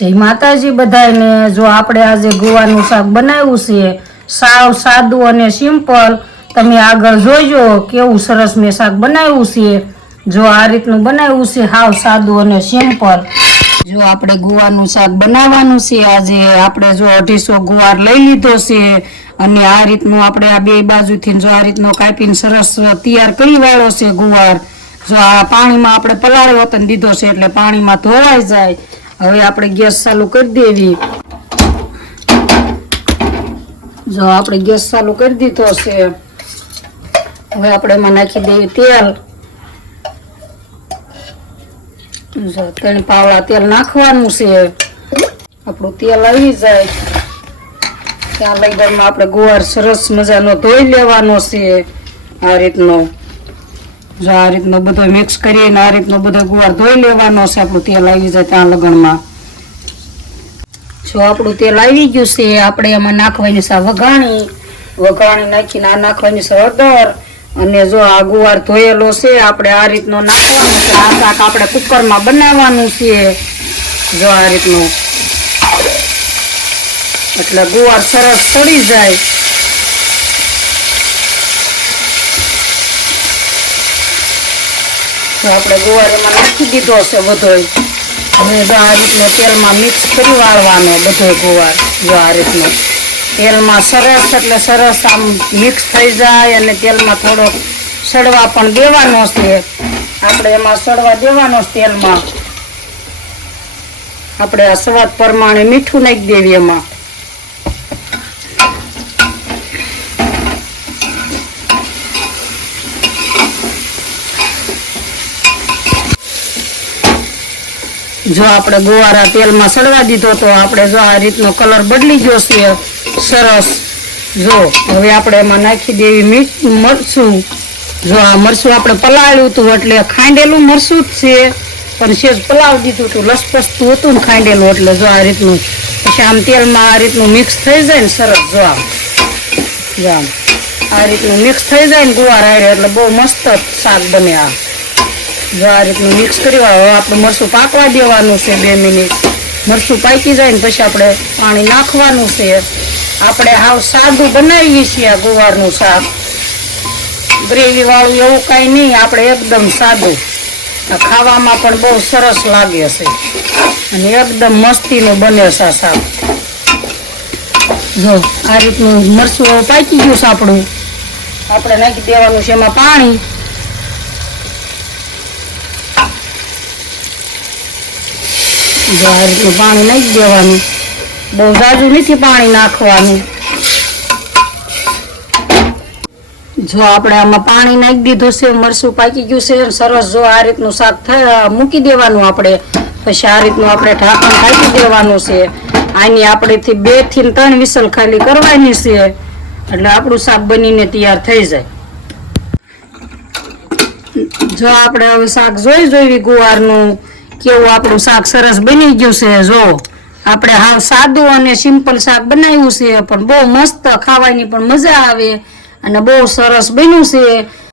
જય માતાજી બધાને જો આપણે આજે ગુવાનું શાક બનાવ્યું છે, સાવ સાદું અને સિમ્પલ, તમે આગળ જોઈજો કેવું સરસ મેં શાક બનાવ્યું છે. જો આ રીતનું બનાવ્યું છે, હાવ સાદું અને સિમ્પલ. જો આપણે ગુવાનું શાક બનાવવાનું છે, આજે આપણે જો અઢીસો ગુવાર લઈ લીધો છે અને આ રીતનું આપણે આ બે બાજુથી જો આ રીતનો કાપીને સરસ તૈયાર કરી વાળો છે ગુવાર. જો આ પાણીમાં આપણે પલાળ વતન દીધો છે, એટલે પાણીમાં ધોવાઈ જાય. હવે આપણે ગેસ ચાલુ કરી દેવી. જો આપણે ગેસ ચાલુ કરી દીધો છે, હવે આપણે એમાં નાખી દેવી તેલ. જો ત્રણ પાવડા તેલ નાખવાનું છે. આપણું તેલ આવી જાય. ત્યાં લગનમાં આપણે ગુવાર સરસ મજાનો ધોઈ લેવાનો છે આ રીતનો. જો આ રીતનો બધો મિક્સ કરીને આ રીતનો બધો ગુવાર ધોઈ લેવાનો છે. આપણું તેલ આવી જાય ત્યાં લગણમાં. જો આપણું તેલ આવી ગયું છે, આપણે એમાં નાખવાની છે વઘાણી. વઘાણી નાખીને આ નાખવાની છે હળદર. અને જો આ ગુવાર ધોયેલો છે, આપણે આ રીતનો નાખવાનો છે. આ શાક આપણે કુકરમાં બનાવવાનું છે. જો આ રીતનું. એટલે ગુવાર સરસ સડી જાય. આપણે ગોળ એમાં નાખી દીધો હશે બધોય. હવે જો આ રીતનો તેલમાં મિક્સ કરી વાળવાનો બધો ગોવાર જો આ રીતનો. તેલમાં સરસ, એટલે સરસ આમ મિક્સ થઈ જાય અને તેલમાં થોડો સડવા પણ દેવાનો છે. આપણે એમાં સડવા દેવાનો છે તેલમાં. આપણે આ સ્વાદ પ્રમાણે મીઠું નાખી દેવી એમાં. જો આપણે ગુવારા તેલમાં સડવા દીધો તો આપણે જો આ રીતનો કલર બદલી ગયો છે, સરસ. જો, હવે આપણે એમાં નાખી દેવી મીઠ મરચું. જો આ મરચું આપણે પલાળ્યું હતું એટલે ખાંડેલું મરચું જ છે. પણ સેજ પલાવ દીધું હતું, લસપસતું હતું ને ખાંડેલું, એટલે જો આ રીતનું, પછી આમ તેલમાં આ રીતનું મિક્સ થઈ જાય ને સરસ, જો આમ. જો આમ. આ રીતનું મિક્સ થઈ જાય ને ગુવાર એટલે બહુ મસ્ત શાક બને આ. જો આ રીતનું મિક્સ કરી હવે આપણે મરચું પાકવા દેવાનું છે બે મિનિટ. મરચું પાકી જાય ને પછી આપણે પાણી નાખવાનું છે. આપણે હાવ સાદું બનાવીએ છીએ ગુવારનું શાક. ગ્રેવી વાળું એવું કાંઈ નહીં, આપણે એકદમ સાદું. ખાવામાં પણ બહુ સરસ લાગે છે. અને એકદમ મસ્તીનું બને છે આ શાક. જો, આ રીતનું મરચું પાકી ગયું છે આપણું. આપણે નાખી દેવાનું છે એમાં પાણી. આ રીતનું પાણી નાખી દેવાનું. બહુ જાજુ નથી પાણી નાખવાનું. જો આપણે આમાં પાણી નાખી દીધું છે મરસું પાકી ગયું છે સરસ જો આ રીતનું શાક થાય મૂકી દેવાનું આપણે. પછી આ રીતનું આપણે ઢાંકણ ઢાંકી દેવાનું છે. આની આપણેથી બેથી ત્રણ વિસલ ખાલી કરવાની છે. એટલે આપણું શાક બનીને તૈયાર થઈ જાય. જો આપણે હવે શાક જોઈ જોઈ ગુવારનું. કેવું આપણું શાક સરસ બની ગયું છે, જો. આપણે હા સાદું અને સિમ્પલ શાક બનાવ્યું છે, પણ બહુ મસ્ત ખાવાની પણ મજા આવે અને બહુ સરસ બન્યું છે.